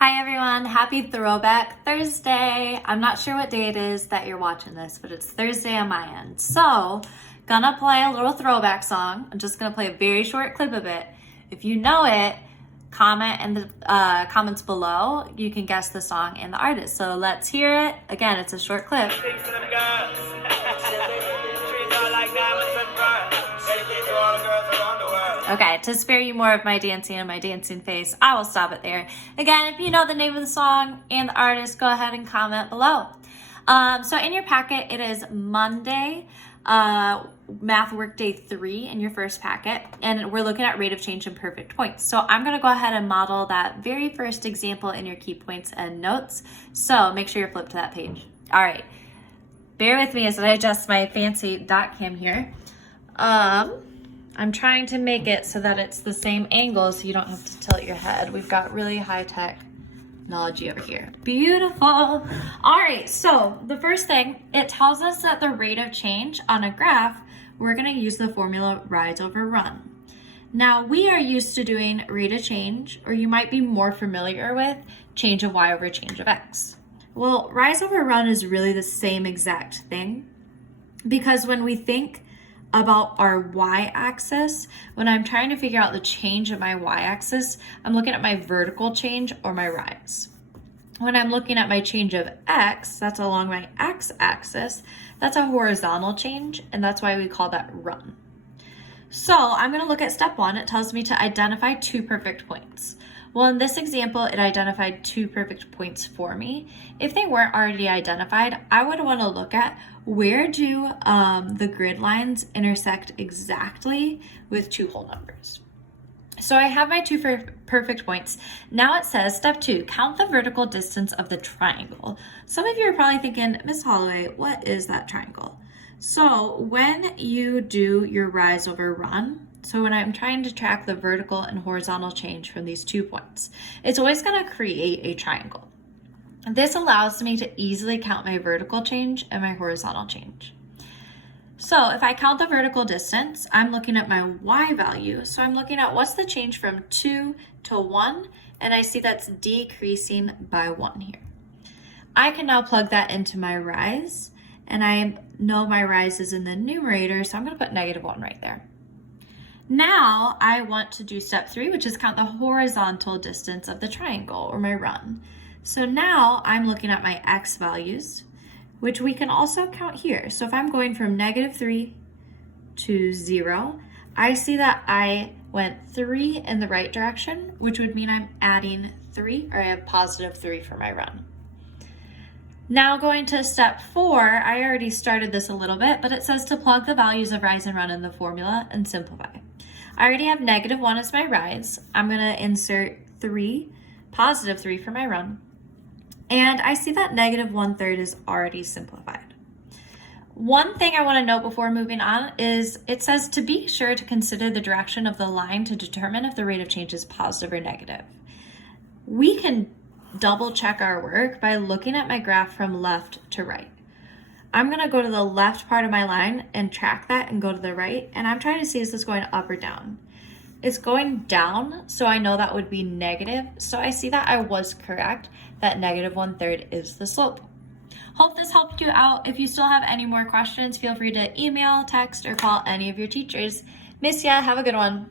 Hi everyone, happy Throwback Thursday. I'm not sure what day it is that you're watching this, but it's Thursday on my end. So, gonna play a little throwback song. I'm just gonna play a very short clip of it. If you know it, comment in the comments below. You can guess the song and the artist. So let's hear it. Again, it's a short clip. Okay, to spare you more of my dancing and my dancing face, I will stop it there. Again, if you know the name of the song and the artist, go ahead and comment below. So in your packet, it is Monday, Math Workday 3 in your first packet, and we're looking at rate of change in perfect points. So I'm gonna go ahead and model that very first example in your key points and notes. So make sure you're flipped to that page. All right, bear with me as I adjust my fancy dot cam here. I'm trying to make it so that it's the same angle so you don't have to tilt your head. We've got really high-tech technology over here. Beautiful. All right, so the first thing, it tells us that the rate of change on a graph, we're gonna use the formula rise over run. Now, we are used to doing rate of change, or you might be more familiar with change of y over change of x. Well, rise over run is really the same exact thing, because when we think about our y-axis, when I'm trying to figure out the change of my y-axis, I'm looking at my vertical change or my rise. When I'm looking at my change of x, that's along my x-axis, that's a horizontal change, and that's why we call that run. So I'm gonna look at step one. It tells me to identify two perfect points. Well, in this example, it identified two perfect points for me. If they weren't already identified, I would want to look at where do the grid lines intersect exactly with two whole numbers. So I have my two perfect points. Now it says, step two, count the vertical distance of the triangle. Some of you are probably thinking, Miss Holloway, what is that triangle? So when you do your rise over run, so when I'm trying to track the vertical and horizontal change from these 2 points, it's always gonna create a triangle. This allows me to easily count my vertical change and my horizontal change. So if I count the vertical distance, I'm looking at my y value. So I'm looking at what's the change from 2 to 1, and I see that's decreasing by 1 here. I can now plug that into my rise, and I know my rise is in the numerator, so I'm gonna put -1 right there. Now I want to do step 3, which is count the horizontal distance of the triangle, or my run. So now I'm looking at my x values, which we can also count here. So if I'm going from -3 to 0, I see that I went 3 in the right direction, which would mean I'm adding 3, or I have +3 for my run. Now going to step 4, I already started this a little bit, but it says to plug the values of rise and run in the formula and simplify. I already have -1 as my rise. I'm gonna insert 3, +3 for my run. And I see that -1/3 is already simplified. One thing I wanna note before moving on is it says to be sure to consider the direction of the line to determine if the rate of change is positive or negative. We can double check our work by looking at my graph from left to right. I'm gonna go to the left part of my line and track that and go to the right, and I'm trying to see is this going up or down. It's going down, so I know that would be negative, so I see that I was correct, that -1/3 is the slope. Hope this helped you out. If you still have any more questions, feel free to email, text, or call any of your teachers. Miss ya, have a good one.